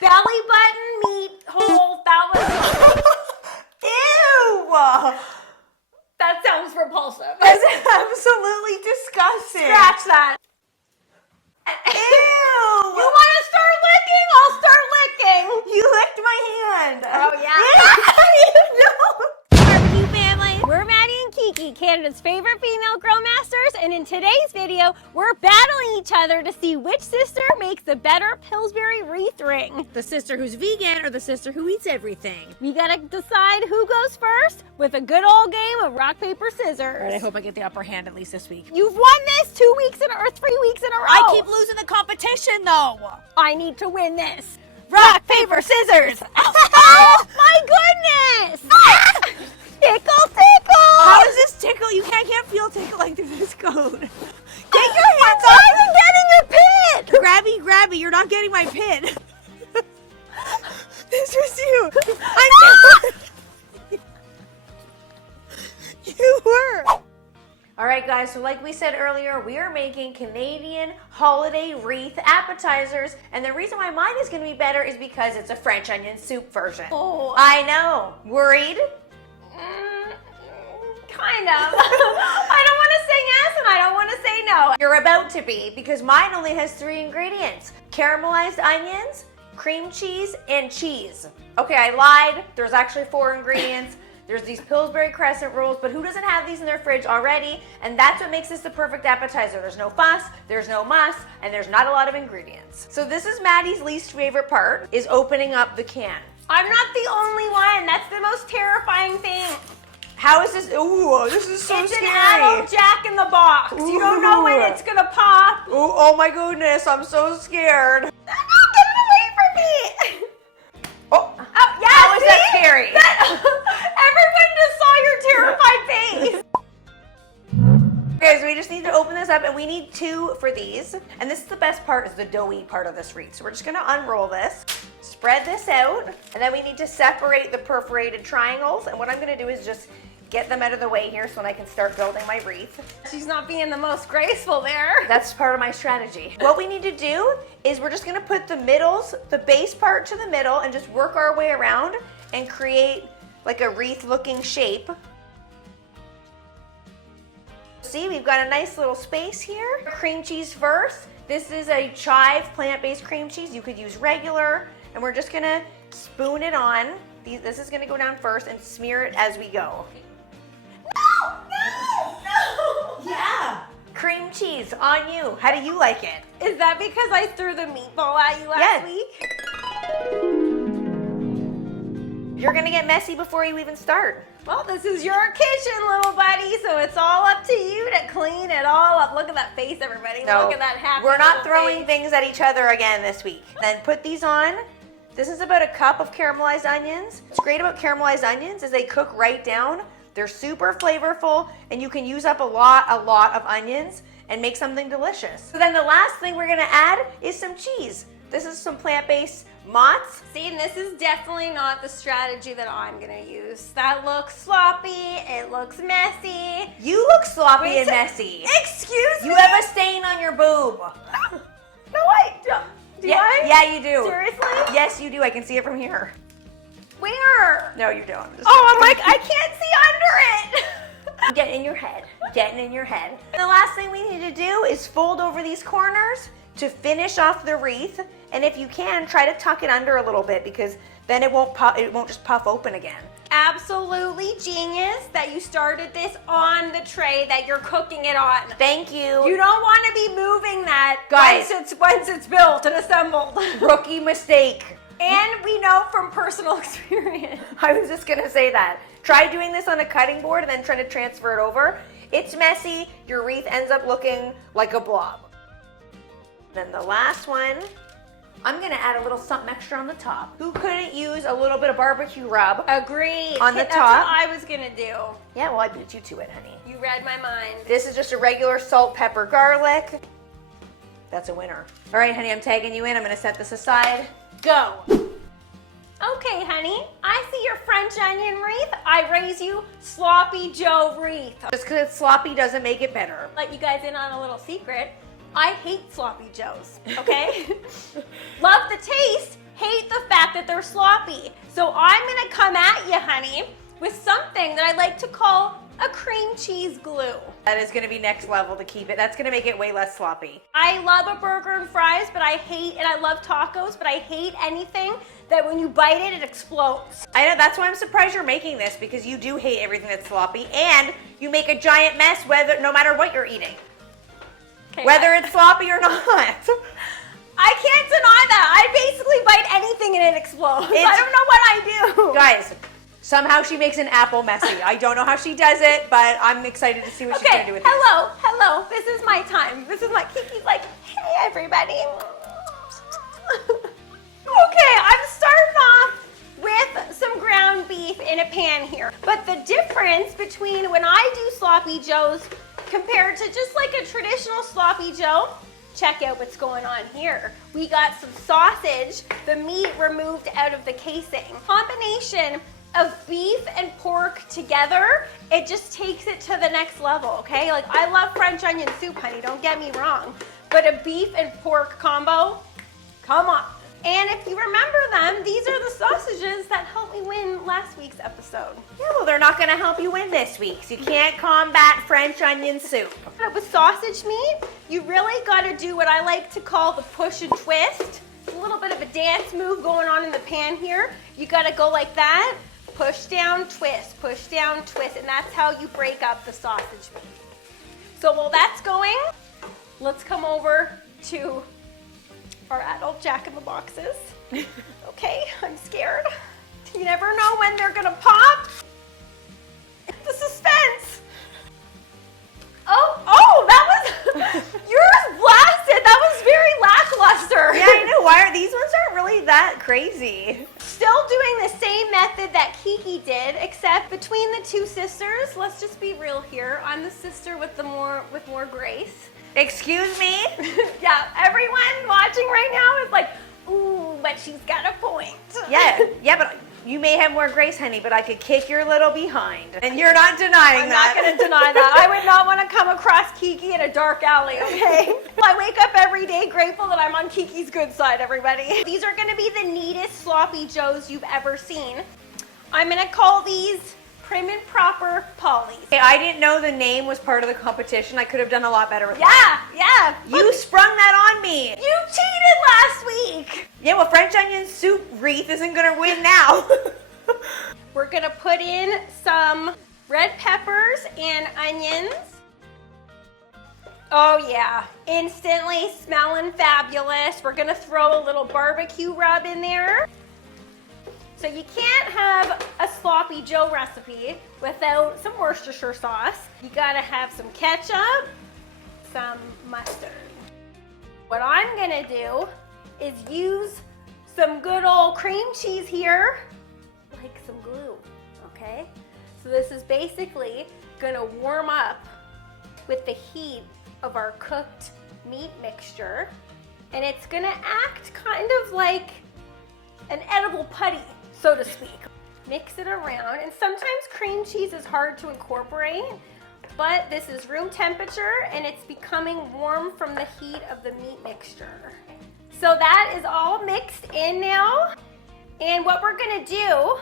Belly button, meat hole, that was... Ew! That sounds repulsive. That's absolutely disgusting. Scratch that. Ew! You want to start licking? I'll start licking. You licked my hand. Oh, yeah? You don't. Barbecue family, we're Maddie and Kiki, Canada's favorite female grill masters, and in today's video, we're battling each other to see which sister makes the better Pillsbury wreath ring. The sister who's vegan or the sister who eats everything? We gotta decide who goes first with a good old game of rock, paper, scissors. All right, I hope I get the upper hand at least this week. You've won this 2 weeks in or 3 weeks in a row. I keep losing the competition though. I need to win this. Rock, paper, scissors. Oh my goodness! Tickle, tickle! How is this tickle? You can't feel tickle like through this code. Get your hands Why off! are you getting your pin? Grabby, you're not getting my pin. This was you. You were. All right, guys, so like we said earlier, we are making Canadian holiday wreath appetizers, and the reason why mine is going to be better is because it's a French onion soup version. Oh. I know. Worried? Kind of. I don't want to say yes and I don't want to say no. You're about to be, because mine only has 3 ingredients. Caramelized onions, cream cheese, and cheese. Okay, I lied. There's actually 4 ingredients. There's these Pillsbury Crescent rolls, but who doesn't have these in their fridge already? And that's what makes this the perfect appetizer. There's no fuss, there's no muss, and there's not a lot of ingredients. So this is Maddie's least favorite part, is opening up the can. I'm not the only one. That's the most terrifying thing. How is this? Ooh, this is so It's scary. an adult Jack in the Box. You don't know when it's gonna pop. Ooh, oh my goodness, I'm so scared. No, get it away from me. Oh, Oh, yeah, how is see? that scary? Everyone just saw your terrified face. Okay, so we just need to open this up, and we need 2 for these. And this is the best part, is the doughy part of this wreath. So we're just gonna unroll this, spread this out, and then we need to separate the perforated triangles. And what I'm gonna do is just get them out of the way here so I can start building my wreath. She's not being the most graceful there. That's part of my strategy. What we need to do is we're just gonna put the middles, the base part to the middle, and just work our way around and create like a wreath looking shape. See, we've got a nice little space here. Cream cheese first. This is a chive plant-based cream cheese. You could use regular, and we're just gonna spoon it on. This is gonna go down first and smear it as we go. No! Yeah. Cream cheese on you. How do you like it? Is that because I threw the meatball at you last week? You're gonna get messy before you even start. Well, this is your kitchen, little buddy, so it's all up to you to clean it all up. Look at that face, everybody. No, Look at that happy we're not little throwing face. things at each other again this week. Then put these on. This is about a cup of caramelized onions. What's great about caramelized onions is they cook right down. They're super flavorful, and you can use up a lot of onions and make something delicious. So then the last thing we're gonna add is some cheese. This is some plant-based mozz. See, and this is definitely not the strategy that I'm gonna use. That looks sloppy, it looks messy. You look sloppy Wait, and messy. Excuse me? You have a stain on your boob. No, I don't. Do I? Yeah, you do. Seriously? Yes, you do. I can see it from here. Where? No, you don't. Oh, I'm like, I can't see under it. Getting in your head. Getting in your head. And the last thing we need to do is fold over these corners to finish off the wreath. And if you can, try to tuck it under a little bit, because then it won't just puff open again. Absolutely genius that you started this on the tray that you're cooking it on. Thank you. You don't want to be moving that Guys. once it's built and assembled. Rookie mistake. And we know from personal experience. I was just gonna say that. Try doing this on a cutting board and then try to transfer it over. It's messy. Your wreath ends up looking like a blob. Then the last one, I'm gonna add a little something extra on the top. Who couldn't use a little bit of barbecue rub? Agreed. On the That's top. what I was gonna do. Yeah, well, I beat you to it, honey. You read my mind. This is just a regular salt, pepper, garlic. That's a winner. All right, honey, I'm tagging you in. I'm gonna set this aside. Go. Okay, honey, I see your French onion wreath. I raise you Sloppy Joe wreath. Just because it's sloppy doesn't make it better. Let you guys in on a little secret. I hate Sloppy Joes, okay? Love the taste, hate the that they're sloppy. So I'm gonna come at you, honey, with something that I like to call a cream cheese glue. That is gonna be next level to keep it. That's gonna make it way less sloppy. I love a burger and fries, but I hate, and I love tacos, but I hate anything that when you bite it, it explodes. I know, that's why I'm surprised you're making this, because you do hate everything that's sloppy, and you make a giant mess no matter what you're eating. Okay, Whether it's sloppy or not. I can't deny that. I basically bite anything and it explodes. I don't know what I do. Guys, somehow she makes an apple messy. I don't know how she does it, but I'm excited to see what she's gonna do with it. Hello, this is my time. This is my, Kiki's like, hey everybody. Okay, I'm starting off with some ground beef in a pan here. But the difference between when I do sloppy joes compared to just like a traditional sloppy joe, check out what's going on here. We got some sausage, the meat removed out of the casing. Combination of beef and pork together, it just takes it to the next level, okay? Like, I love French onion soup, honey, don't get me wrong. But a beef and pork combo, come on. And if you remember them, these are the sausages that helped me win last week's episode. Yeah, well, they're not gonna help you win this week, so you can't combat French onion soup. With sausage meat, you really gotta do what I like to call the push and twist. A little bit of a dance move going on in the pan here. You gotta go like that, push down, twist, and that's how you break up the sausage meat. So while that's going, let's come over to our adult Jack-in-the-Boxes. Okay, I'm scared. You never know when they're gonna pop. The suspense. Oh, that was, yours blasted. That was very lackluster. Yeah, I know. These ones aren't really that crazy. Still doing the same method that Kiki did, except between the two sisters, let's just be real here. I'm the sister with more grace. Excuse me? Yeah, everyone watching right now is like, ooh, but she's got a point. Yeah, but you may have more grace, honey, but I could kick your little behind. And you're not denying that. I'm not going to deny that. I would not want to come across Kiki in a dark alley, okay? I wake up every day grateful that I'm on Kiki's good side, everybody. These are going to be the neatest sloppy joes you've ever seen. I'm going to call these Prim and Proper Polly's. Hey, I didn't know the name was part of the competition. I could have done a lot better with that. Yeah. You sprung that on me. You cheated last week. Yeah, well, French Onion Soup Wreath isn't going to win now. We're going to put in some red peppers and onions. Oh yeah, instantly smelling fabulous. We're going to throw a little barbecue rub in there. So you can't have a sloppy joe recipe without some Worcestershire sauce. You gotta have some ketchup, some mustard. What I'm gonna do is use some good old cream cheese here, like some glue, okay? So this is basically gonna warm up with the heat of our cooked meat mixture, and it's gonna act kind of like an edible putty, so to speak. Mix it around, and sometimes cream cheese is hard to incorporate, but this is room temperature and it's becoming warm from the heat of the meat mixture. So that is all mixed in now, and what we're gonna do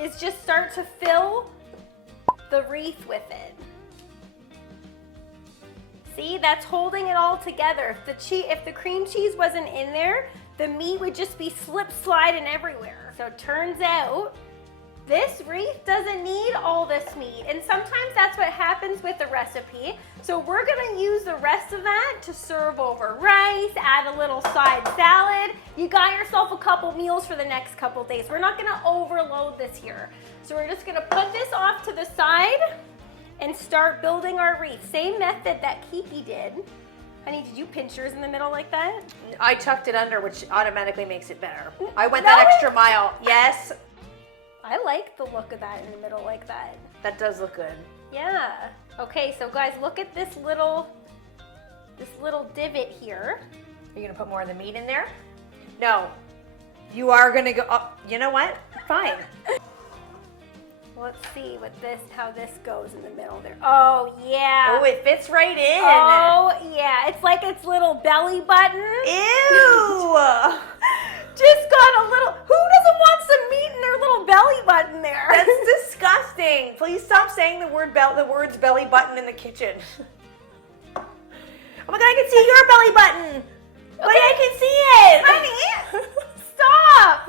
is just start to fill the wreath with it. See, that's holding it all together. If the cream cheese wasn't in there, the meat would just be sliding everywhere. So it turns out this wreath doesn't need all this meat, and sometimes that's what happens with the recipe. So we're gonna use the rest of that to serve over rice, add a little side salad. You got yourself a couple meals for the next couple days. We're not gonna overload this here. So we're just gonna put this off to the side and start building our wreath. Same method that Kiki did. Honey, did you pinch yours in the middle like that? I tucked it under, which automatically makes it better. I went that extra mile. Yes. I like the look of that in the middle like that. That does look good. Yeah. Okay, so guys, look at this little divot here. Are you gonna put more of the meat in there? No. You are gonna go, oh, you know what? Fine. Let's see how this goes in the middle there. Oh, yeah. Oh, it fits right in. Oh, yeah. It's like its little belly button. Ew. Just got a little, who please stop saying the words belly button in the kitchen. Oh my God, I can see your belly button. Buddy, I can see it. Honey, stop.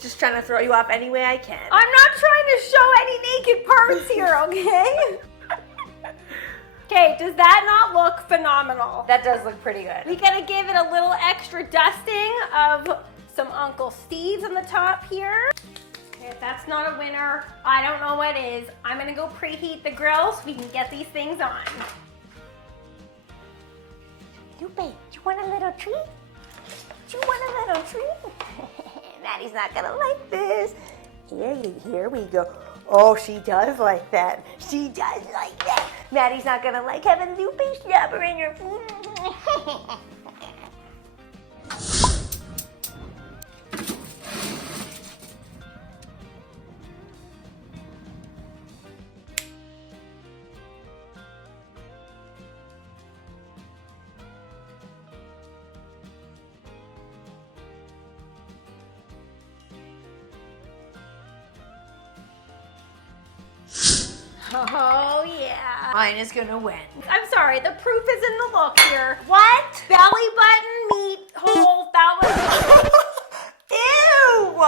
Just trying to throw you off any way I can. I'm not trying to show any naked parts here, okay? Okay, does that not look phenomenal? That does look pretty good. We gotta give it a little extra dusting of some Uncle Steve's on the top here. Okay, if that's not a winner, I don't know what is. I'm gonna go preheat the grill so we can get these things on. Lupe, do you want a little treat? Do you want a little treat? Maddie's not gonna like this. Here we go. Oh, she does like that. She does like that. Maddie's not gonna like having Lupe slobber in her food. Oh, yeah. Mine is gonna win. I'm sorry, the proof is in the look here. What? Belly button, meat hole, that was... Ew!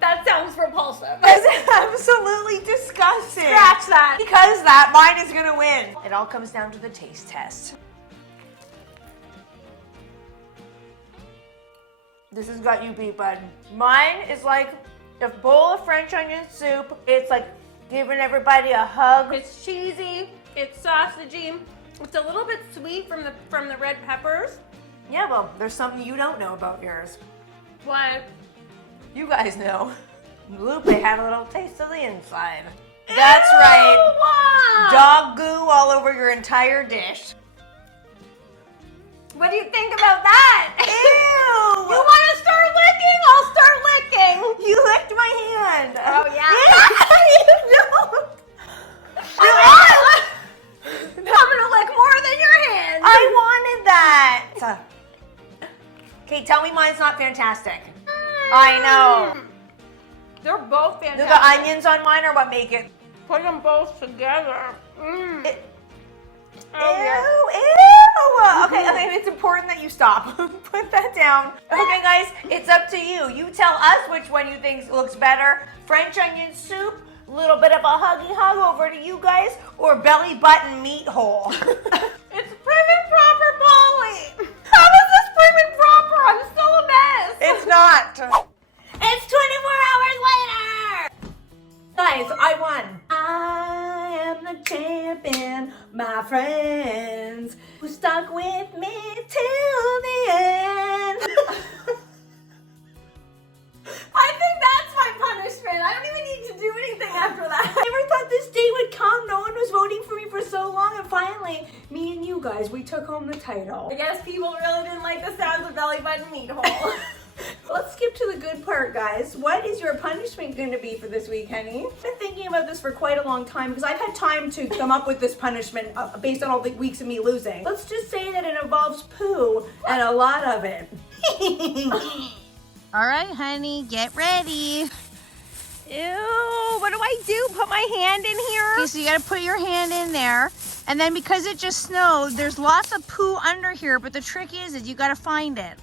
That sounds repulsive. That's absolutely disgusting. Scratch that. Because that, mine is gonna win. It all comes down to the taste test. This has got you beat, bud. Mine is like a bowl of French onion soup. It's like giving everybody a hug. It's cheesy, it's sausagey, it's a little bit sweet from the red peppers. Yeah, well, there's something you don't know about yours. What? You guys know. Lupe had a little taste of the inside. That's right. Wow. Dog goo all over your entire dish. What do you think about that? Ew! You want to start licking? I'll start licking. You licked my hand. Oh, yeah? You don't. I'm going to lick more than your hand. I wanted that. Okay, tell me mine's not fantastic. I know. They're both fantastic. Do the onions on mine are what make it? Put them both together. Ew, yeah. ew. Okay, it's important that you stop. Put that down. Okay, guys, it's up to you. You tell us which one you think looks better. French onion soup, a little bit of a huggy hug over to you guys, or belly button meat hole. It's prim and proper, Polly. How is this prim and proper? I'm still a mess. It's not. It's 24 hours later. Guys, I won. I am the champion, my friends, who stuck with me till the end. I think that's my punishment. I don't even need to do anything after that. I never thought this day would come. No one was voting for me for so long, and finally, me and you guys, we took home the title. I guess people really didn't like the sounds of belly button meat hole. Let's skip to the good part, guys. What is your punishment going to be for this week, honey? I've been thinking about this for quite a long time because I've had time to come up with this punishment based on all the weeks of me losing. Let's just say that it involves poo and a lot of it. All right, honey, get ready. Ew, what do I do? Put my hand in here? Okay, so you gotta put your hand in there. And then because it just snowed, there's lots of poo under here, but the trick is you gotta find it.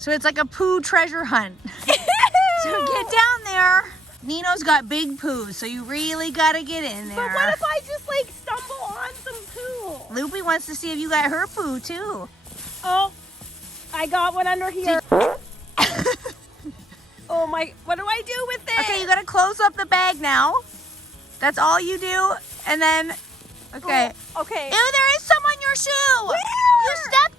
So it's like a poo treasure hunt. So get down there. Nino's got big poo, so you really gotta get in there. But what if I just like stumble on some poo? Loopy wants to see if you got her poo too. Oh, I got one under here. Oh my, what do I do with it? Okay, you gotta close up the bag now. That's all you do. And then, okay. Oh, okay. Ew, there is some on your shoe. Where? You stepped